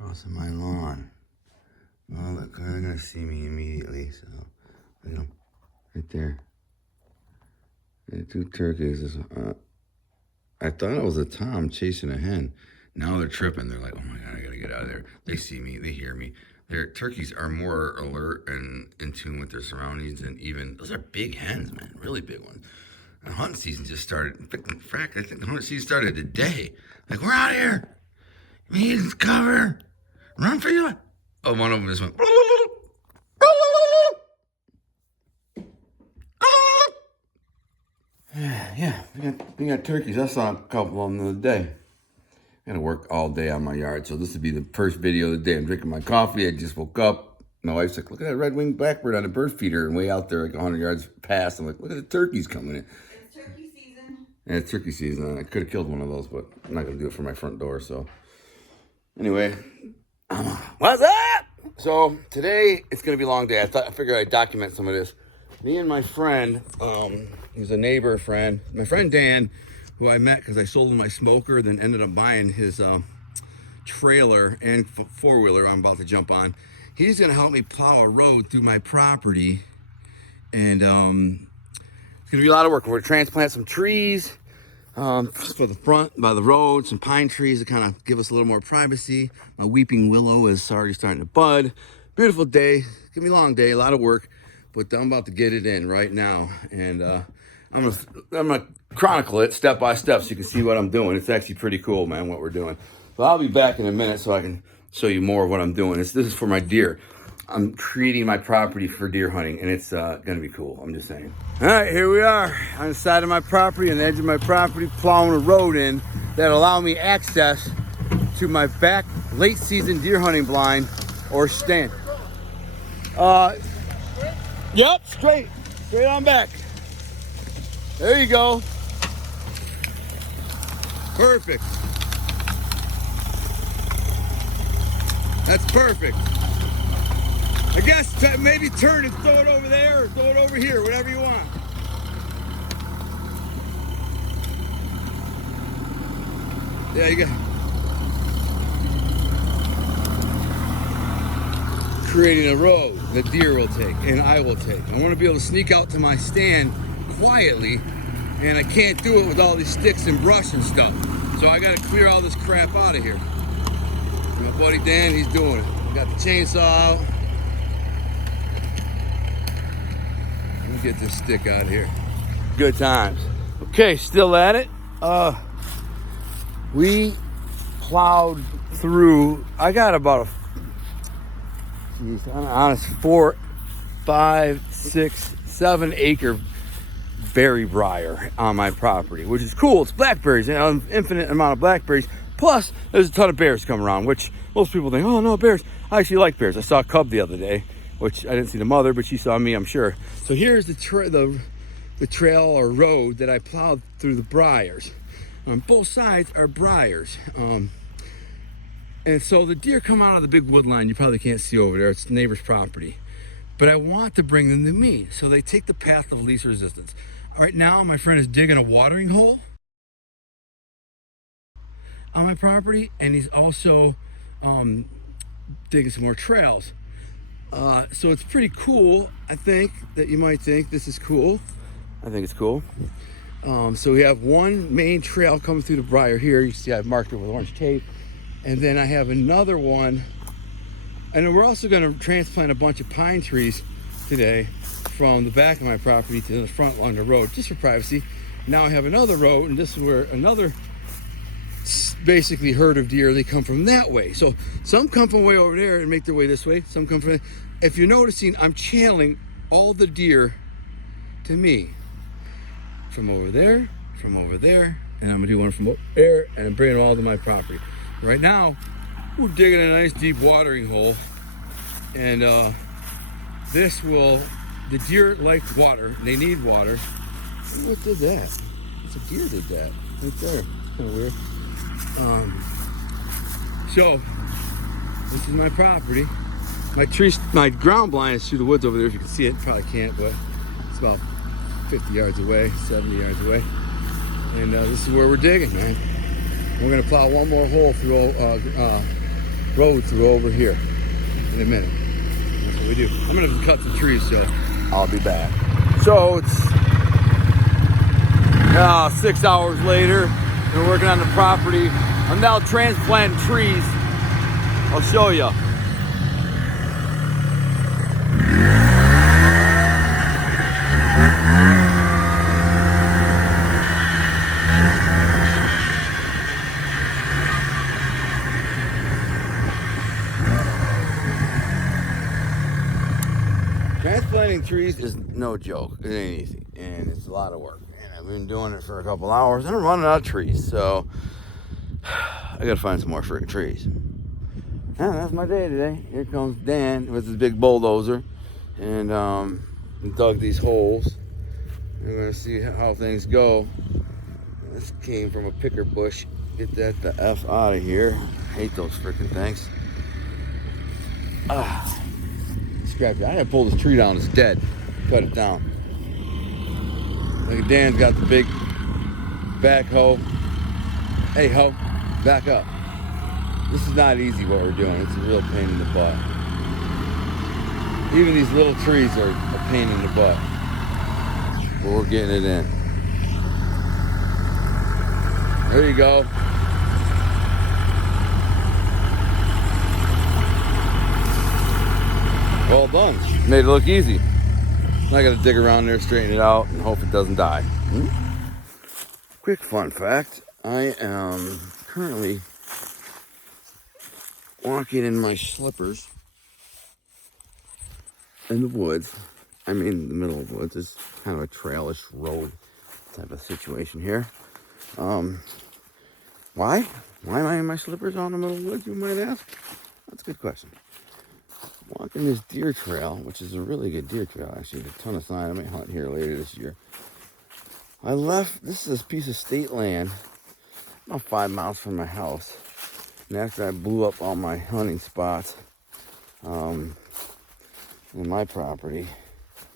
crossing my lawn. Well, look, they're gonna see me immediately, so you know, right there. The two turkeys. I thought it was a tom chasing a hen. Now they're tripping. They're like, oh my god, I gotta get out of there. They see me, they hear me. Their turkeys are more alert and in tune with their surroundings, and even those are big hens, man, really big ones. And hunting season just started. Frack, I think the hunting season started today. Like, we're out here. We need cover. Run for your life. Oh, one of them just went. Yeah, we got turkeys. I saw a couple of them the other day. I gotta work all day on my yard, so this would be the first video of the day. I'm drinking my coffee. I just woke up. My wife's like, look at that red-winged blackbird on a bird feeder, and way out there, like 100 yards past. I'm like, look at the turkeys coming in. It's turkey season. Yeah, it's turkey season. I could have killed one of those, but I'm not gonna do it for my front door. So, anyway, what's up? So today it's gonna be a long day. I figured I'd document some of this. Me and my friend, he's a neighbor friend, my friend Dan, who I met because I sold him my smoker, then ended up buying his trailer and four-wheeler I'm about to jump on. He's gonna help me plow a road through my property, and it's gonna be a lot of work. We're gonna transplant some trees for the front by the road, some pine trees to kind of give us a little more privacy. My weeping willow is already starting to bud. Beautiful day. It's gonna be a long day, a lot of work, but I'm about to get it in right now, and I'm gonna chronicle it step by step so you can see what I'm doing. It's actually pretty cool, man, what we're doing. So I'll be back in a minute so I can show you more of what I'm doing. This is for my deer. I'm creating my property for deer hunting, and it's gonna be cool. I'm just saying. All right, here we are on the side of my property, on the edge of my property, plowing a road in that allow me access to my back late season deer hunting blind or stand. Yep, straight on back. There you go. Perfect. That's perfect. I guess maybe turn and throw it over there or throw it over here, whatever you want. Yeah, you got creating a road that deer will take and I will take. I want to be able to sneak out to my stand quietly, and I can't do it with all these sticks and brush and stuff. So I got to clear all this crap out of here. My buddy Dan, he's doing it. I got the chainsaw out. Let me get this stick out of here. Good times. Okay, still at it. We plowed through. I got about honest 4, 5, 6, 7 acre berry briar on my property, which is cool. It's blackberries, an infinite amount of blackberries. Plus, there's a ton of bears coming around, which most people think, oh no, bears. I actually like bears. I saw a cub the other day, which I didn't see the mother, but she saw me, I'm sure. So here's the trail or road that I plowed through the briars. On both sides are briars. And so the deer come out of the big wood line. You probably can't see over there. It's the neighbor's property. But I want to bring them to me. So they take the path of least resistance. Right now, my friend is digging a watering hole on my property, and he's also digging some more trails. So it's pretty cool. I think that you might think this is cool. I think it's cool. So we have one main trail coming through the briar here. You see I've marked it with orange tape. And then I have another one. And then we're also going to transplant a bunch of pine trees today from the back of my property to the front along the road, just for privacy. Now I have another road, and this is where another basically herd of deer, they come from that way. So some come from way over there and make their way this way. Some come from, if you're noticing, I'm channeling all the deer to me. From over there, and I'm gonna do one from over there, and I'm bringing them all to my property. Right now, we're digging a nice deep watering hole, and the deer like water, they need water. What did that? It's a deer did that, right there. Kind of weird. So, this is my property. My ground blind is through the woods over there, if you can see it. Probably can't, but it's about 50 yards away, 70 yards away. And this is where we're digging, man. We're gonna plow one more hole through road to go over here in a minute. That's what we do. I'm gonna cut some trees, so I'll be back. So it's 6 hours later. We're working on the property. I'm now transplanting trees. I'll show you. Transplanting trees is no joke. It ain't easy, and it's a lot of work. And I've been doing it for a couple hours, and I'm running out of trees, so I gotta find some more freaking trees. Yeah, that's my day today. Here comes Dan with his big bulldozer, and he dug these holes. We're gonna see how things go. This came from a picker bush. Get that the F out of here. I hate those freaking things. Scrappy. I gotta pull this tree down. It's dead. Cut it down. Look at Dan's got the big backhoe. Hey ho, back up. This is not easy what we're doing. It's a real pain in the butt. Even these little trees are a pain in the butt. But we're getting it in. There you go. Well done. Made it look easy. I gotta dig around there, straighten it out, and hope it doesn't die. Quick fun fact. I am currently walking in my slippers in the woods. I mean, in the middle of the woods. It's kind of a trailish road type of situation here. Why? Why am I in my slippers out in the middle of the woods, you might ask? That's a good question. Walking this deer trail, which is a really good deer trail, actually. There's a ton of sign. I might hunt here later this year. This is a piece of state land about 5 miles from my house. And after I blew up all my hunting spots in my property,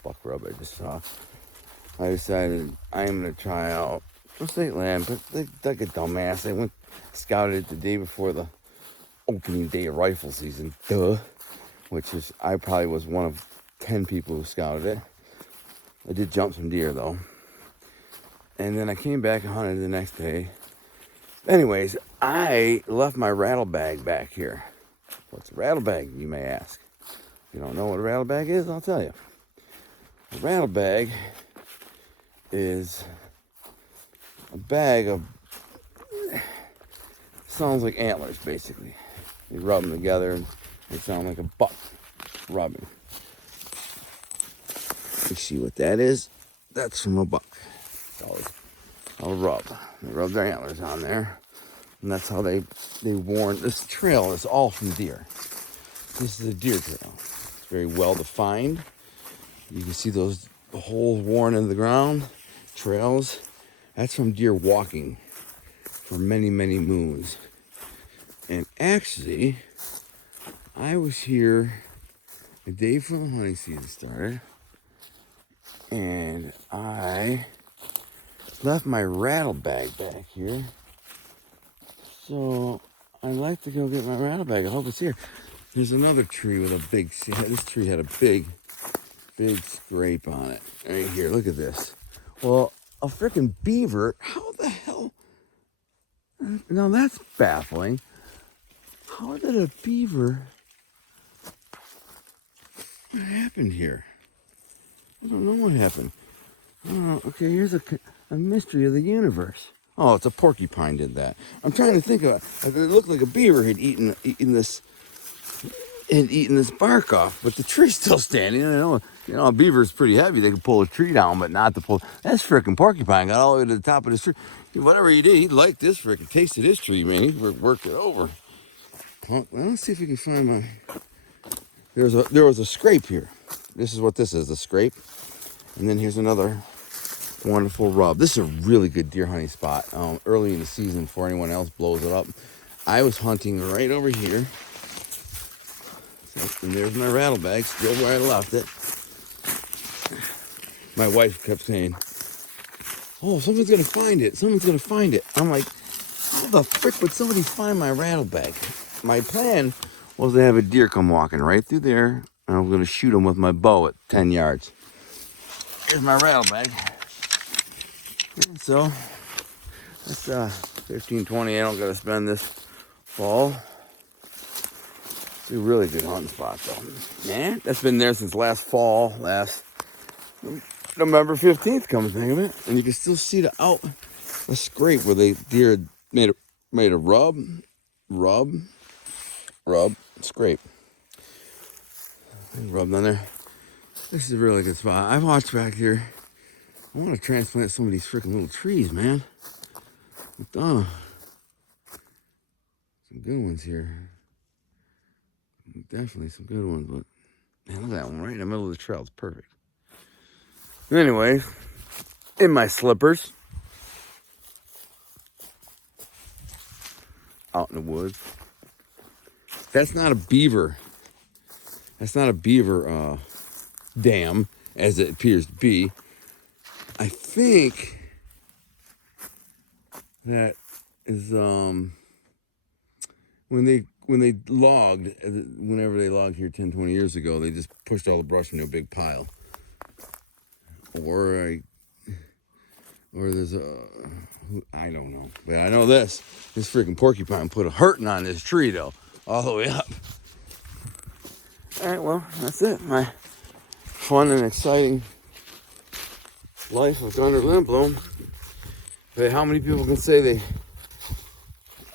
buck rub I just saw, I decided I'm going to try out some state land. But like a dumbass, I went scouted it the day before the opening day of rifle season. Duh. I probably was one of 10 people who scouted it. I did jump some deer though. And then I came back and hunted the next day. Anyways, I left my rattle bag back here. What's a rattle bag, you may ask? If you don't know what a rattle bag is, I'll tell you. A rattle bag is a bag of, sounds like antlers basically. You rub them together and they sound like a buck rubbing. You see what that is? That's from a buck. I'll rub. They rub their antlers on there. And that's how they warn. This trail is all from deer. This is a deer trail. It's very well defined. You can see the holes worn in the ground. Trails. That's from deer walking for many, many moons. And actually, I was here the day before the hunting season started, and I left my rattle bag back here. So I'd like to go get my rattle bag. I hope it's here. There's another tree with a big, this tree had a big scrape on it. Right here, look at this. Well, a freaking beaver, how the hell? Now that's baffling. How did a beaver, what happened here? I don't know what happened. Oh, okay, here's a mystery of the universe. Oh, it's a porcupine did that. I'm trying to think of it. It looked like a beaver had eaten this bark off, but the tree's still standing. You know, a beaver's pretty heavy. They can pull a tree down, but not to pull. That's frickin' porcupine got all the way to the top of this tree. Whatever he did, he liked this frickin' taste of this tree, man. He worked it over. Well, let's see if we can find my. There was a scrape here. This is what this is, a scrape. And then here's another wonderful rub. This is a really good deer hunting spot early in the season before anyone else blows it up. I was hunting right over here. And there's my rattle bag, still where I left it. My wife kept saying, oh, someone's going to find it. Someone's going to find it. I'm like, how the frick would somebody find my rattle bag? My plan was to have a deer come walking right through there, and I was gonna shoot him with my bow at 10 yards. Here's my rattle bag. And so that's 15, 20. I don't gotta spend this fall. It's a really good hunting spot though. Yeah, that's been there since last fall, last November 15th, come to think of it. And you can still see the scrape where the deer had made a rub, scrape. Rubbed on there. This is a really good spot. I've watched back here. I want to transplant some of these freaking little trees, man. Oh, some good ones here. Definitely some good ones, but man, look at that one right in the middle of the trail. It's perfect. Anyway, in my slippers, out in the woods. That's not a beaver. That's not a beaver dam, as it appears to be. I think that is when they logged, whenever they logged here 10, 20 years ago, they just pushed all the brush into a big pile. Or there's I don't know. But I know this freaking porcupine put a hurting on this tree though, all the way up. All right, well, that's it. My fun and exciting life of Thunder Lindblom. But how many people can say they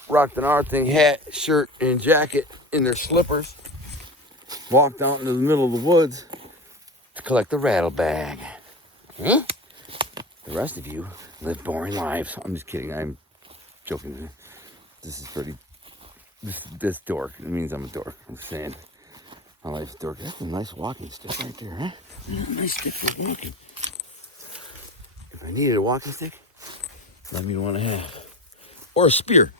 rocked an R-thing hat, shirt, and jacket in their slippers, walked out into the middle of the woods to collect the rattle bag? Huh? The rest of you live boring lives. I'm just kidding. I'm joking. This is pretty. This dork. It means I'm a dork. I'm saying my life's dork. That's a nice walking stick right there, huh? Nice stick for walking. If I needed a walking stick, let me know what I have. Or a spear.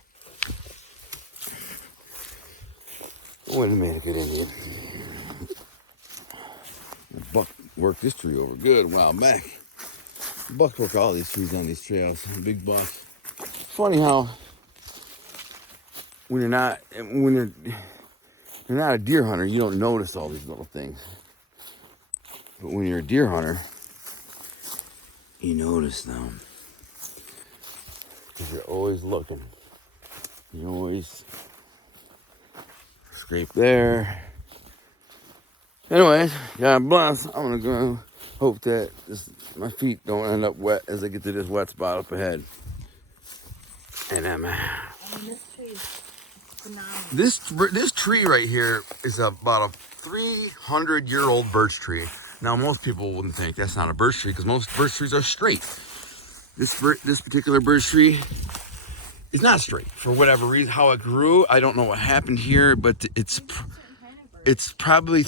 I wouldn't have made a good Indian. The buck worked this tree over good a while back. Bucks work all these trees on these trails. Big bucks. It's funny how when you're not a deer hunter, you don't notice all these little things. But when you're a deer hunter, you notice them. Because you're always looking. You always scrape there. Anyways, God bless. I'm gonna go hope that my feet don't end up wet as I get to this wet spot up ahead. And This tree is phenomenal. This tree right here is about a 300-year-old birch tree. Now most people wouldn't think that's not a birch tree because most birch trees are straight. This particular birch tree is not straight for whatever reason. How it grew, I don't know what happened here, but it's probably,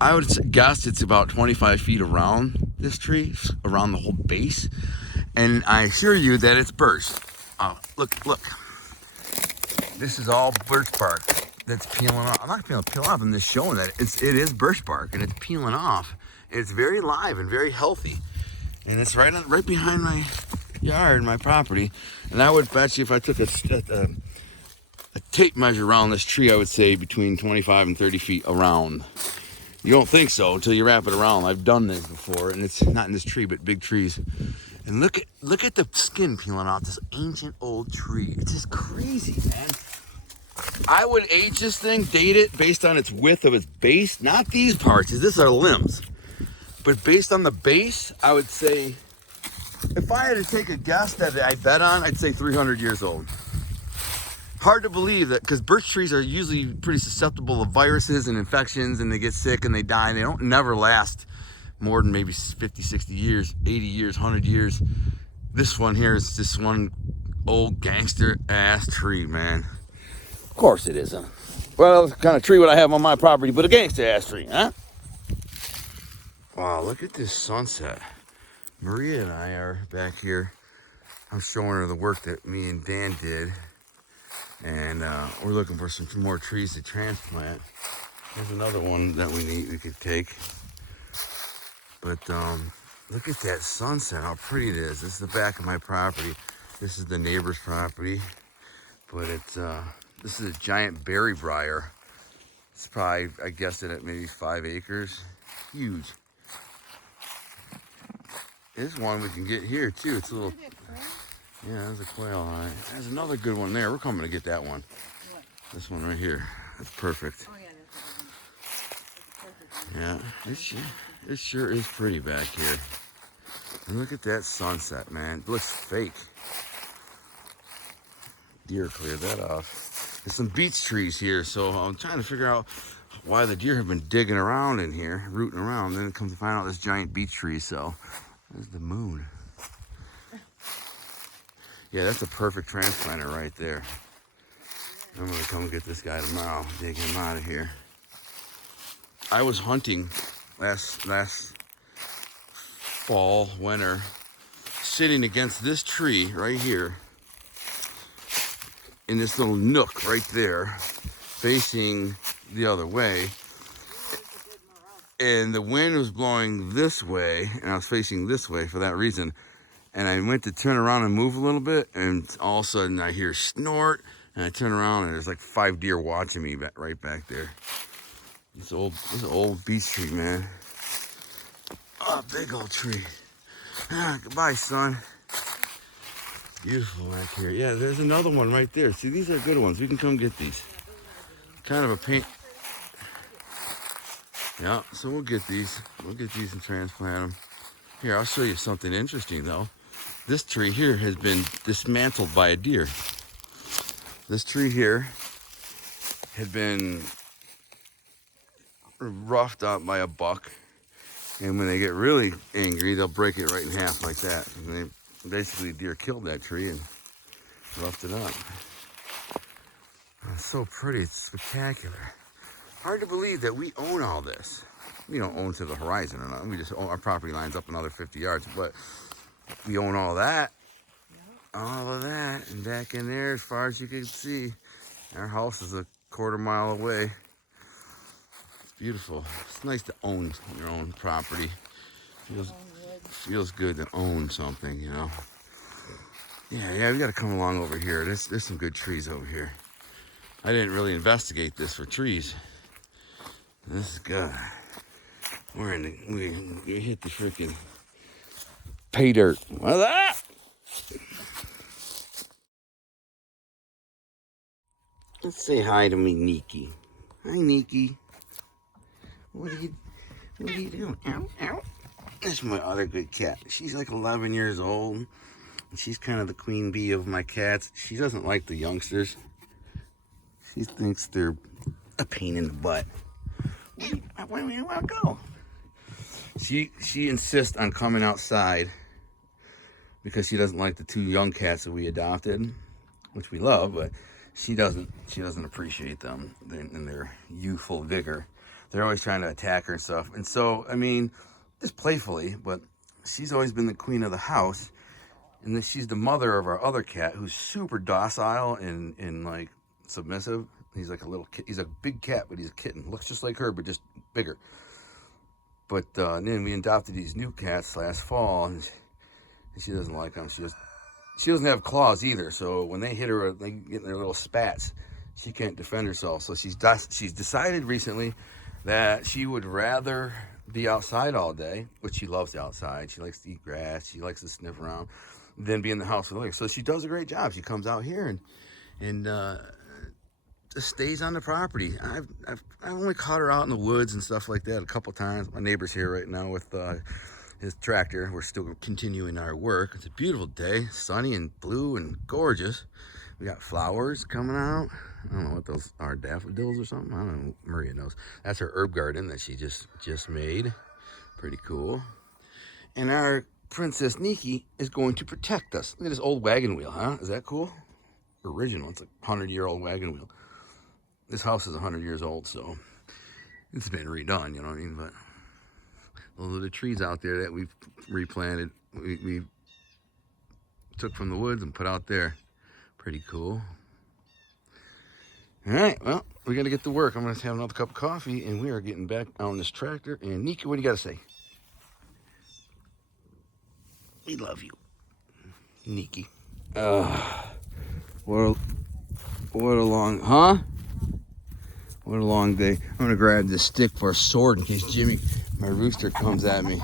I would guess it's about 25 feet around this tree, around the whole base. And I assure you that it's birch. Look. This is all birch bark that's peeling off. I'm not going to peel off. I'm just showing that it is birch bark and it's peeling off. It's very live and very healthy. And it's right behind my yard, my property. And I would bet you if I took a tape measure around this tree, I would say between 25 and 30 feet around. You don't think so until you wrap it around. I've done this before, and it's not in this tree, but big trees. And look at the skin peeling off this ancient old tree. It's just crazy, man. I would age this thing, date it based on its width of its base, not these parts. These are limbs. But based on the base, I would say, if I had to take a guess that I bet on, I'd say 300 years old. Hard to believe that, because birch trees are usually pretty susceptible to viruses and infections, and they get sick and they die. And they don't never last more than maybe 50, 60 years, 80 years, 100 years. This one here is just one old gangster ass tree, man. Of course it isn't. Well, what kind of tree would I have on my property but a gangster ass tree, huh? Wow, look at this sunset. Maria and I are back here. I'm showing her the work that me and Dan did. And we're looking for some more trees to transplant. There's another one that we could take. But look at that sunset, how pretty it is. This is the back of my property. This is the neighbor's property. But it's this is a giant berry briar It's probably, I guessed it at maybe 5 acres. Huge. This one we can get here too. It's a little, yeah, there's a quail on it. There's another good one there. We're coming to get that one. What? This one right here. That's perfect. Oh, yeah, that's a good one. Yeah, it sure is pretty back here. And look at that sunset, man. It looks fake. Deer cleared that off. There's some beech trees here, so I'm trying to figure out why the deer have been digging around in here, rooting around. Then it comes to find out this giant beech tree, so there's the moon. Yeah, that's a perfect transplanter right there. I'm gonna come get this guy tomorrow, dig him out of here. I was hunting last fall, winter, sitting against this tree right here in this little nook right there, facing the other way. And the wind was blowing this way, and I was facing this way for that reason. And I went to turn around and move a little bit, and all of a sudden I hear a snort, and I turn around, and there's like 5 deer watching me right back there. This old beech tree, man. Oh, big old tree. Ah, goodbye, son. Beautiful back here. Yeah, there's another one right there. See, these are good ones. We can come get these. Kind of a pain. Yeah, so we'll get these. We'll get these and transplant them. Here, I'll show you something interesting, though. This tree here has been dismantled by a deer. This tree here had been roughed up by a buck. And when they get really angry, they'll break it right in half like that. And basically, deer killed that tree and roughed it up. It's so pretty. It's spectacular. Hard to believe that we own all this. We don't own to the horizon or not. We just own our property lines up another 50 yards. But we own all that. All of that. And back in there, as far as you can see, our house is a quarter-mile away. Beautiful. It's nice to own your own property. Feels good to own something, you know. Yeah, we got to come along over here. There's some good trees over here. I didn't really investigate this for trees. This is good. We hit the freaking pay dirt. What's that? Let's say hi to me, Nikki. Hi, Nikki. What are you doing? Ow, ow. That's my other good cat. She's like 11 years old. And she's kind of the queen bee of my cats. She doesn't like the youngsters. She thinks they're a pain in the butt. Where do you want to go? She insists on coming outside because she doesn't like the 2 young cats that we adopted, which we love, but she doesn't appreciate them in their youthful vigor. They're always trying to attack her and stuff. And so, I mean, just playfully, but she's always been the queen of the house. And then she's the mother of our other cat, who's super docile and like submissive. He's like a little kid. He's a big cat, but he's a kitten. Looks just like her, but just bigger. But then we adopted these new cats last fall, and she doesn't like them. She doesn't have claws either. So when they hit her, they get in their little spats. She can't defend herself. So she's decided recently that she would rather be outside all day, which she loves outside. She likes to eat grass. She likes to sniff around, than be in the house with others. So she does a great job. She comes out here and just stays on the property. I've only caught her out in the woods and stuff like that a couple times. My neighbor's here right now with his tractor. We're still continuing our work. It's a beautiful day, sunny and blue and gorgeous. We got flowers coming out. I don't know what those are, daffodils or something. I don't know. Maria knows. That's her herb garden that she just made. Pretty cool. And our Princess Nikki is going to protect us. Look at this old wagon wheel, huh? Is that cool? Original. It's a 100-year-old wagon wheel. This house is 100 years old, so it's been redone, you know what I mean? But those are the trees out there that we've replanted. We took from the woods and put out there. Pretty cool. All right, well, we got to get to work. I'm going to have another cup of coffee, and we are getting back on this tractor. And Nikki, what do you got to say? We love you, Nikki. What a long, huh? What a long day. I'm gonna grab this stick for a sword in case Jimmy, my rooster, comes at me.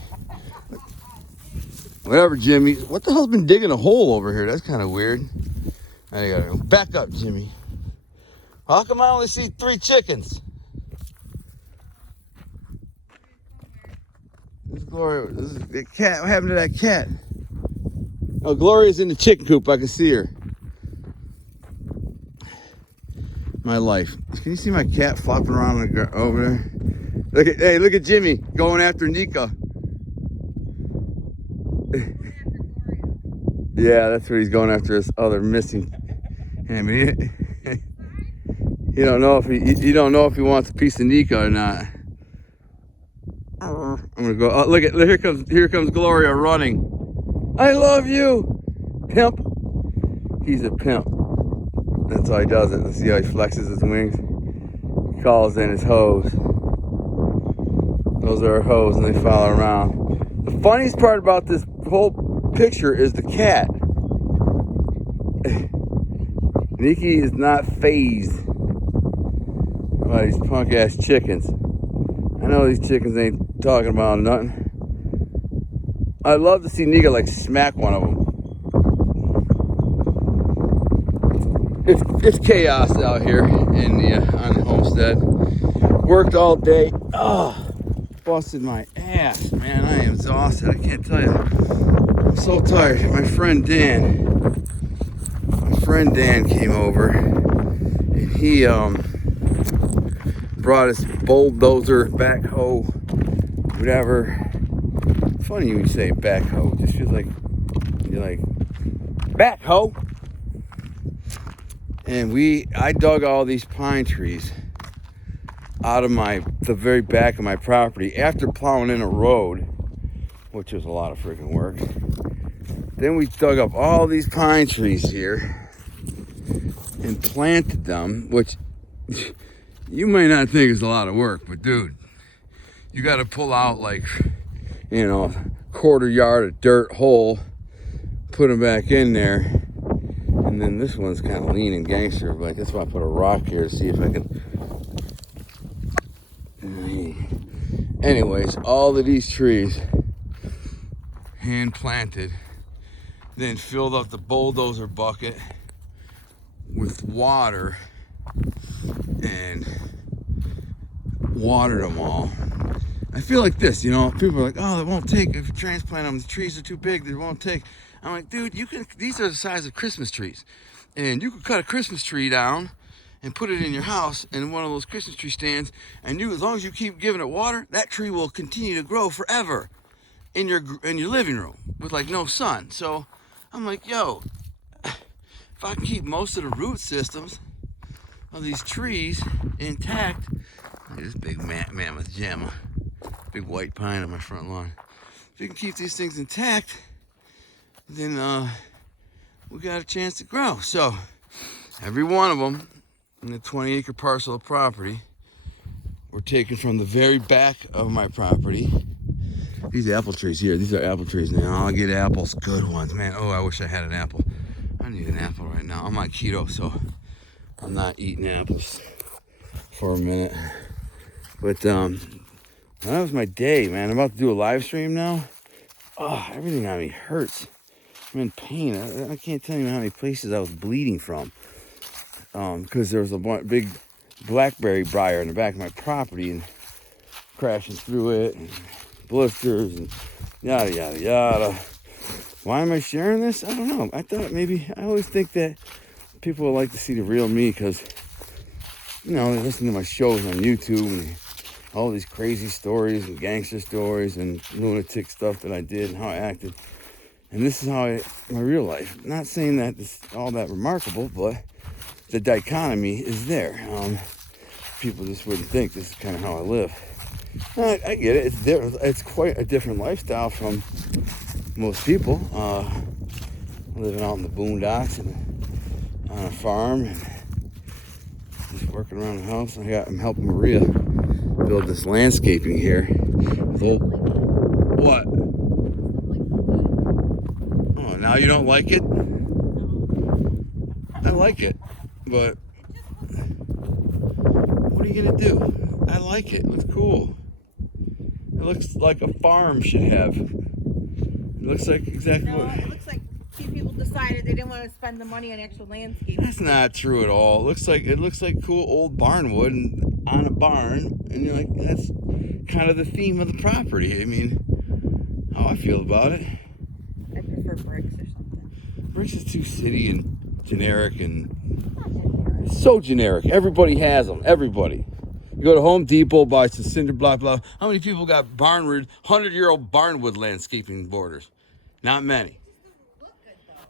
Whatever, Jimmy. What the hell's been digging a hole over here? That's kind of weird. I gotta go back up, Jimmy. How come I only see 3 chickens? This is Gloria. This is the cat. What happened to that cat? Oh, Gloria's in the chicken coop. I can see her. My life. Can you see my cat flopping around on the ground over there? Look at Jimmy going after Nika. Yeah, that's what he's going after, his other missing hand. You don't know if he wants a piece of Nika or not. I'm gonna go. Oh, look, here comes Gloria running. I love you, pimp. He's a pimp. That's how he does it. Let's see how he flexes his wings. He calls in his hose. Those are our hose, and they follow around. The funniest part about this whole picture is the cat. Nikki is not phased by these punk ass chickens. I know these chickens ain't talking about nothing. I'd love to see Nika like smack one of them. It's chaos out here in the on the homestead. Worked all day. Busted my ass, man. I am exhausted. I can't tell you. I'm so tired. My friend Dan came over, and he brought his bulldozer, backhoe, whatever. Funny when you say backhoe. It just feels like you're like backhoe. And I dug all these pine trees out of the very back of my property after plowing in a road, which was a lot of freaking work. Then we dug up all these pine trees here and planted them, which you may not think is a lot of work, but dude, you got to pull out like, quarter yard of dirt hole, put them back in there. And then this one's kind of lean and gangster, but that's why I put a rock here to see if I can. Anyways, all of these trees hand planted, then filled up the bulldozer bucket with water and watered them all. I feel like this, people are like, oh, they won't take, if you transplant them, the trees are too big, they won't take. I'm like, dude, these are the size of Christmas trees. And you could cut a Christmas tree down and put it in your house in one of those Christmas tree stands, and as long as you keep giving it water, that tree will continue to grow forever in your living room with like no sun. So I'm like, yo, if I can keep most of the root systems of these trees intact, look at this big mammoth gemma, big white pine on my front lawn. If you can keep these things intact, then we got a chance to grow. So every one of them in the 20-acre parcel of property were taken from the very back of my property. These apple trees here, these are apple trees now. I'll get apples, good ones, man. Oh, I wish I had an apple. I need an apple right now. I'm on keto, so I'm not eating apples for a minute. But that was my day, man. I'm about to do a live stream now. Oh, everything on me hurts. I'm in pain. I can't tell you how many places I was bleeding from. Because there was a big blackberry briar in the back of my property and crashing through it and blisters and yada, yada, yada. Why am I sharing this? I don't know. I always think that people would like to see the real me because, they listen to my shows on YouTube and all these crazy stories and gangster stories and lunatic stuff that I did and how I acted. And this is how my real life. Not saying that it's all that remarkable, but the dichotomy is there. People just wouldn't think this is kind of how I live. I get it. It's quite a different lifestyle from most people. Living out in the boondocks and on a farm and just working around the house. I'm helping Maria build this landscaping here. What? Oh, now you don't like it? I like it, but what What are you gonna do? I like it. It looks cool. It looks like a farm should have. It looks like exactly No, what. it looks like few people decided they didn't want to spend the money on actual landscaping. That's not true at all. It looks like cool old barn wood and on a barn, and you're like, that's kind of the theme of the property. I mean, how I feel about it. I prefer bricks or something. Bricks is too city and generic and so generic. Everybody has them. Everybody. You go to Home Depot, buy some cinder block, blah. How many people got barnwood, 100-year-old barnwood landscaping borders? Not many.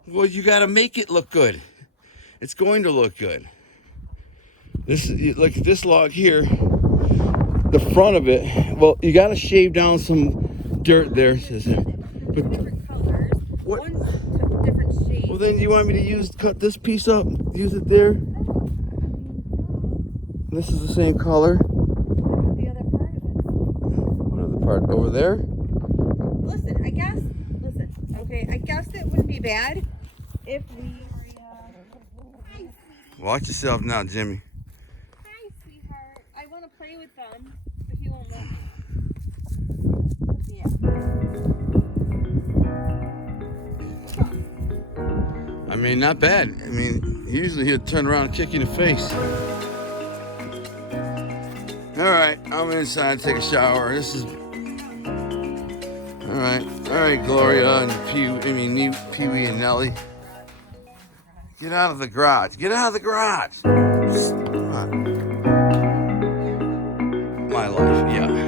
Well, you got to make it look good. It's going to look good. Look at this log here. The front of it. Well, you got to shave down some dirt there. But Different colors. what? One's different shades. Well, then you want me to cut this piece up, use it there. This is the same color. What about the other part of it? What other part over there? Listen, okay, I guess it wouldn't be bad if we... Watch yourself now, Jimmy. Hi, sweetheart. I want to play with them, but he won't let me. Yeah. I mean, not bad. I mean, usually he'll turn around and kick you in the face. All right, I'm inside to take a shower. This is... All right, Gloria and Pee Wee and Nellie. Get out of the garage. Get out of the garage. Come on. My life, yeah.